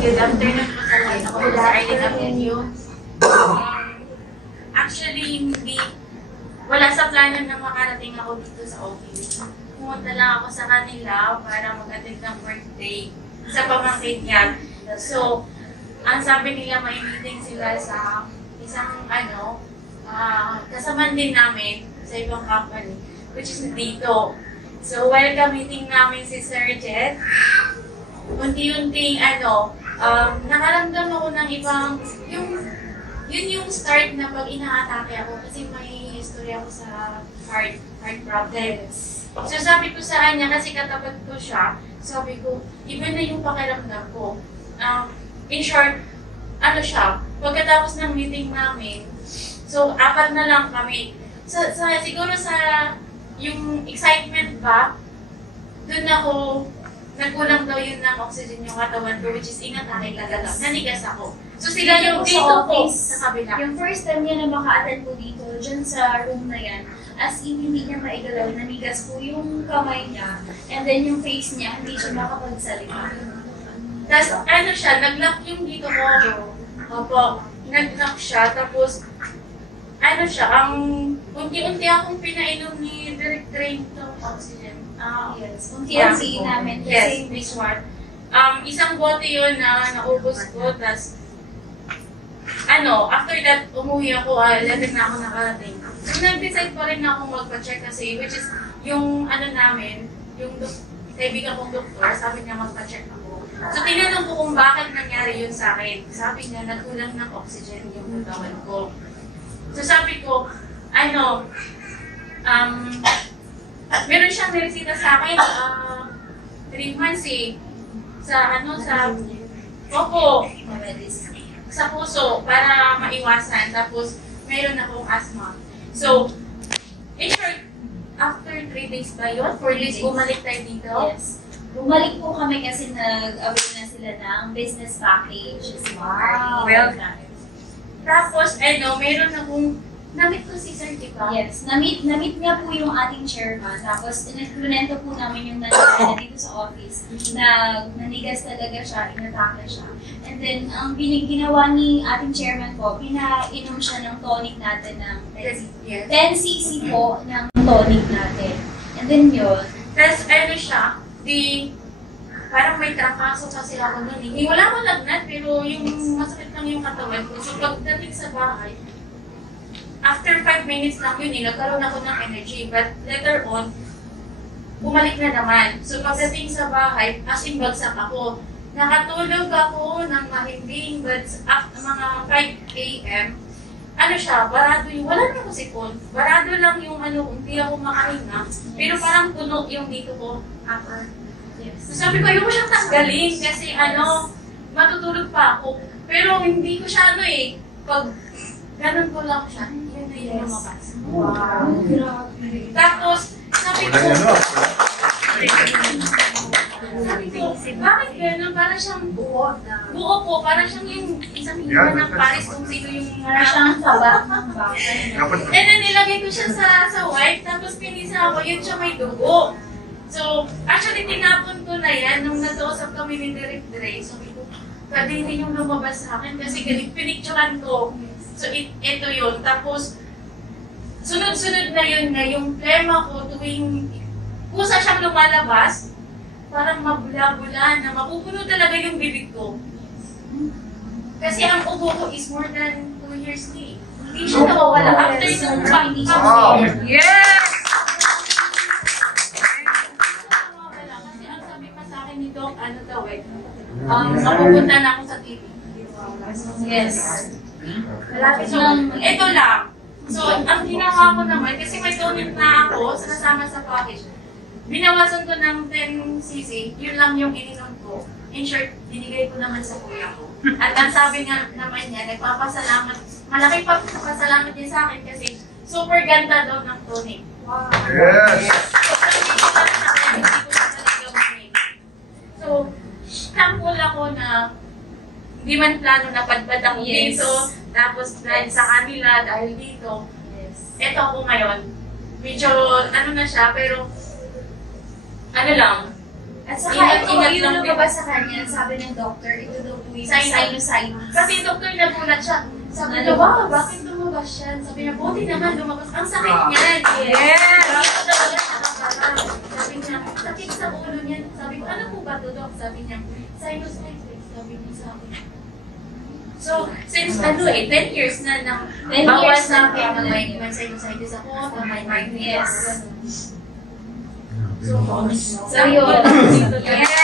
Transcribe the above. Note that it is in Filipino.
Good afternoon po sa lahat. Ako po si Arlene Amelio. Actually, wala sa plano na makarating ako dito sa office. Pumunta lang ako sa kanila para mag-attend ng birthday sa pamangkin niya. So, ang sabi nila may meeting sila sa isang kasama din namin sa ibang company, which is dito. So, welcome meeting namin si Sir Jet. Unti-unting nakaramdam ako ng ibang, yun yung start na pag inaatake ako kasi may history ako sa heart problems. So sabi ko sa kanya, kasi katapat ko siya, sabi ko, iba na yung pakiramdam ko. In short, pagkatapos ng meeting namin, so 4 na lang kami. Siguro sa yung excitement ba, dun ako, nagkulang daw yun ng oxygen yung katawan ko, which is inatake talaga. Nanigas ako. So sila yung dito po sa kabila. Yung first time niya na maka-attend po dito, dyan sa room na yan, as in hindi niya maigalaw, nanigas po yung kamay niya, and then yung face niya, hindi siya makapagsalita. Tapos nag-lock yung dito ko. Opo, nag-lock siya, tapos ang unti-unti akong pinainom ni Direct Train to oxygen. Yes, unti-unti namin. Yes, this one. Isang bote yun na naubos ko, tapos after that, umuwi ako, 11 na ako nakarating. So, nag-decide pa rin ako magpa-check kasi, which is, yung namin, yung kaibigan kong doktor, sabi niya magpa-check ako. So, tinanong ko kung bakit nangyari yun sa akin. Sabi niya, nagkulang ng oxygen yung katawan ko. So, sabi ko, meron siyang niresita sa akin, 3 months sa puso para maiwasan, tapos meron akong asthma. So, in short, after 3 days ba yun? 4 days, bumalik tayo dito? Yes. Bumalik po kami kasi nag-avail na sila ng business package. Wow! Well, tapos, meron akong, na-meet ko si Sir, di ba? Yes. Na-meet niya po yung ating chairman. Tapos, inexperimento po namin yung nangyari dito sa office. Nanigas talaga siya, inatake siya. And then, ang ginawa ni ating chairman po, pinainom siya ng tonic natin ng 10cc po ng tonic natin. And then yun. Tapos, parang may trangkaso kasi ako nun. Wala mo lagnat, pero yung masakit lang yung katawan ko. So, pagdating sa bahay, after 5 minutes lang yun, nagkaroon ako ng energy. But later on, bumalik na naman. So pagdating sa bahay, as in bagsak ako. Nakatulog ako ng mahimbing, but mga 5 a.m., barado yung, wala na ako sipon. Barado lang yung hindi ako makahinga. Pero parang puno yung dito ko. So sabi ko, yung siyang tanggalin kasi matutulog pa ako. Pero hindi ko siya pag ganun ko lang siya, yun na yung lumabas. Wow! Tapos, sabi ko, bakit ganun? Parang siyang buo po, parang siyang yung isang iwan ng Paris kung sino yung siyang sabak ng bakay. And then nilagay ko siya sa wipe, tapos pinisa ako, yun siya may dugo. So, actually, tinapon ko na yan nung nag-uusap kami ni Direct Dre. So, pwede rin yung lumabas sa akin kasi pinicturan ko. So, ito yun. Tapos, sunod-sunod na yun na yung plema ko tuwing kusa siyang lumalabas, parang mabula-bula na mapupuno talaga yung bibig ko. Kasi ang ubo ko is more than 2 years na. Hindi siya nawawala. After yung hindi siya nawawala. Yes! Kasi ang sabi pa sa akin nito, mapupunta na ako sa TV. Yes. So, ito lang. So, ang ginawa ko naman, kasi may tonic na ako, sinasama sa package, binawasan ko ng 10cc, yun lang yung ininom ko. In short, binigay ko naman sa kuya ko. At ang sabi nga naman niya, nagpapasalamat, malaki pa pasalamat niya sa akin kasi super ganda daw ng tonic. Wow! Yes! So, thankful ako na hindi man plano na padpad ako dito, tapos dahil sa kanila, dahil dito. Ito ako ngayon. Medyo na siya, pero lang, At saka ito, Ingat-ingat yung lang din. lumabas sa kanya, sabi ng doctor, ito daw po yung Sinus. sinusitis. Kasi yung doktor nagulat siya. Sabi niya, wow, bakit lumabas siya? Sabi niya, buti naman lumabas. Ang sakit niyan. Yes! Dito talaga nakaparang. Sabi niya, sakit sa ulo niyan. Sabi ko, ano po ba to, Doc? Sabi niya, sinusitis. Sabi niya sa akin. So, since 10 years na nang 10 bawal years sa na akin na po. may sinusitis ako, na may migraine Yes. ako. So, So, yun. Yes.